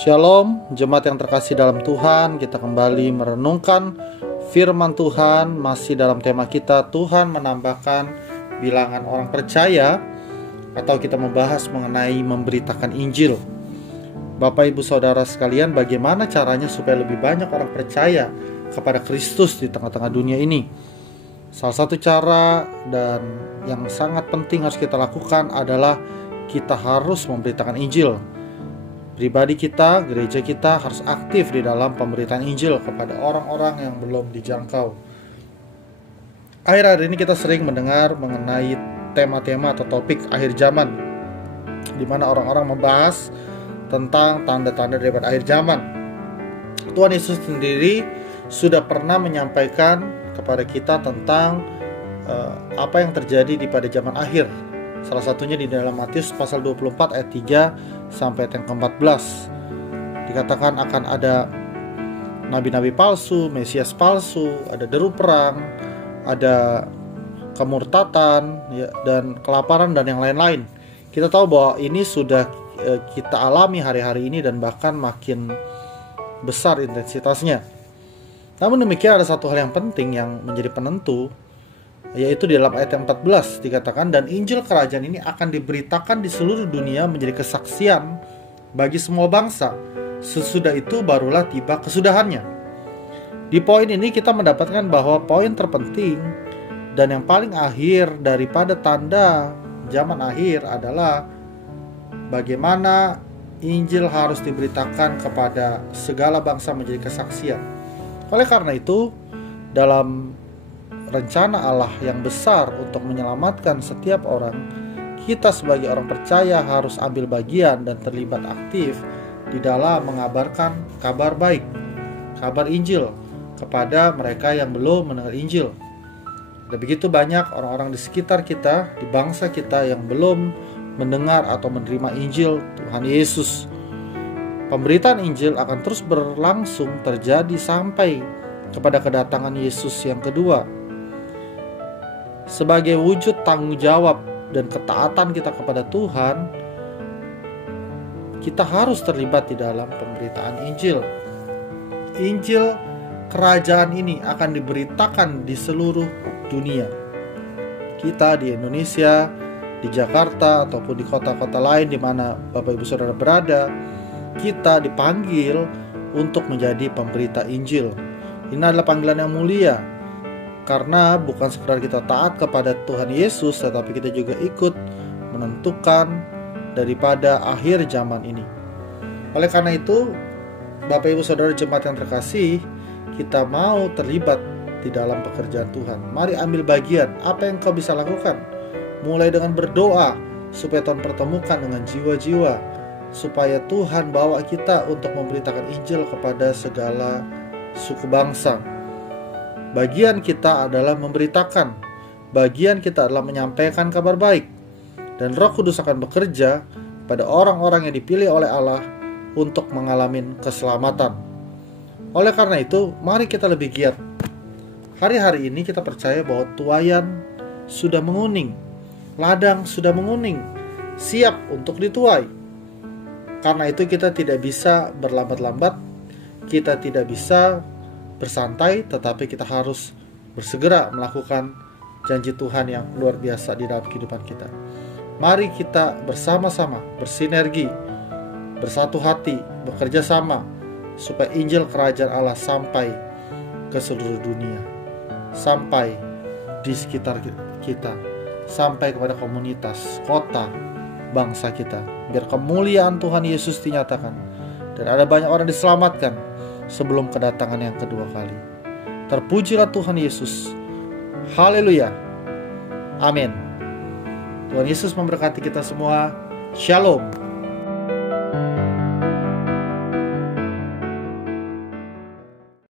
Shalom, jemaat yang terkasih dalam Tuhan. Kita kembali merenungkan firman Tuhan. Masih dalam tema kita, Tuhan menambahkan bilangan orang percaya, atau kita membahas mengenai memberitakan Injil. Bapak ibu saudara sekalian, bagaimana caranya supaya lebih banyak orang percaya kepada Kristus di tengah-tengah dunia ini? Salah satu cara dan yang sangat penting harus kita lakukan adalah kita harus memberitakan Injil. Pribadi kita, gereja kita harus aktif di dalam pemberitaan Injil kepada orang-orang yang belum dijangkau. Akhir-akhir ini kita sering mendengar mengenai tema-tema atau topik akhir zaman, di mana orang-orang membahas tentang tanda-tanda daripada akhir zaman. Tuhan Yesus sendiri sudah pernah menyampaikan kepada kita tentang apa yang terjadi di pada zaman akhir. Salah satunya di dalam Matius pasal 24 ayat 3 sampai ayat yang ke-14. Dikatakan akan ada nabi-nabi palsu, mesias palsu, ada deru perang, ada kemurtatan, ya, dan kelaparan dan yang lain-lain. Kita tahu bahwa ini sudah kita alami hari-hari ini dan bahkan makin besar intensitasnya. Namun demikian ada satu hal yang penting yang menjadi penentu, yaitu di dalam ayat yang 14 dikatakan, dan Injil kerajaan ini akan diberitakan di seluruh dunia menjadi kesaksian bagi semua bangsa. Sesudah itu barulah tiba kesudahannya. Di poin ini kita mendapatkan bahwa poin terpenting dan yang paling akhir daripada tanda zaman akhir adalah bagaimana Injil harus diberitakan kepada segala bangsa menjadi kesaksian. Oleh karena itu, dalam rencana Allah yang besar untuk menyelamatkan setiap orang, kita sebagai orang percaya harus ambil bagian dan terlibat aktif di dalam mengabarkan kabar baik, kabar Injil kepada mereka yang belum mendengar Injil. Ada begitu banyak orang-orang di sekitar kita, di bangsa kita yang belum mendengar atau menerima Injil Tuhan Yesus. Pemberitaan Injil akan terus berlangsung terjadi sampai kepada kedatangan Yesus yang kedua. Sebagai wujud tanggung jawab dan ketaatan kita kepada Tuhan, kita harus terlibat di dalam pemberitaan Injil. Injil kerajaan ini akan diberitakan di seluruh dunia. Kita di Indonesia, di Jakarta, ataupun di kota-kota lain di mana Bapak Ibu Saudara berada, kita dipanggil untuk menjadi pemberita Injil. Ini adalah panggilan yang mulia, karena bukan sekedar kita taat kepada Tuhan Yesus, tetapi kita juga ikut menentukan daripada akhir zaman ini. Oleh karena itu, Bapak Ibu Saudara jemaat yang terkasih, kita mau terlibat di dalam pekerjaan Tuhan. Mari ambil bagian. Apa yang kau bisa lakukan? Mulai dengan berdoa supaya Tuhan pertemukan dengan jiwa-jiwa, supaya Tuhan bawa kita untuk memberitakan Injil kepada segala suku bangsa. Bagian kita adalah memberitakan, bagian kita adalah menyampaikan kabar baik, dan Roh Kudus akan bekerja pada orang-orang yang dipilih oleh Allah untuk mengalami keselamatan. Oleh karena itu, mari kita lebih giat. Hari-hari ini kita percaya bahwa tuaian sudah menguning, ladang sudah menguning, siap untuk dituai. Karena itu kita tidak bisa berlambat-lambat, kita tidak bisa bersantai, tetapi kita harus bersegera melakukan janji Tuhan yang luar biasa di dalam kehidupan kita. Mari kita bersama-sama, bersinergi, bersatu hati, bekerja sama, supaya Injil kerajaan Allah sampai ke seluruh dunia, sampai di sekitar kita, sampai kepada komunitas, kota, bangsa kita, biar kemuliaan Tuhan Yesus dinyatakan dan ada banyak orang diselamatkan sebelum kedatangan yang kedua kali. Terpujilah Tuhan Yesus. Haleluya. Amin. Tuhan Yesus memberkati kita semua. Shalom.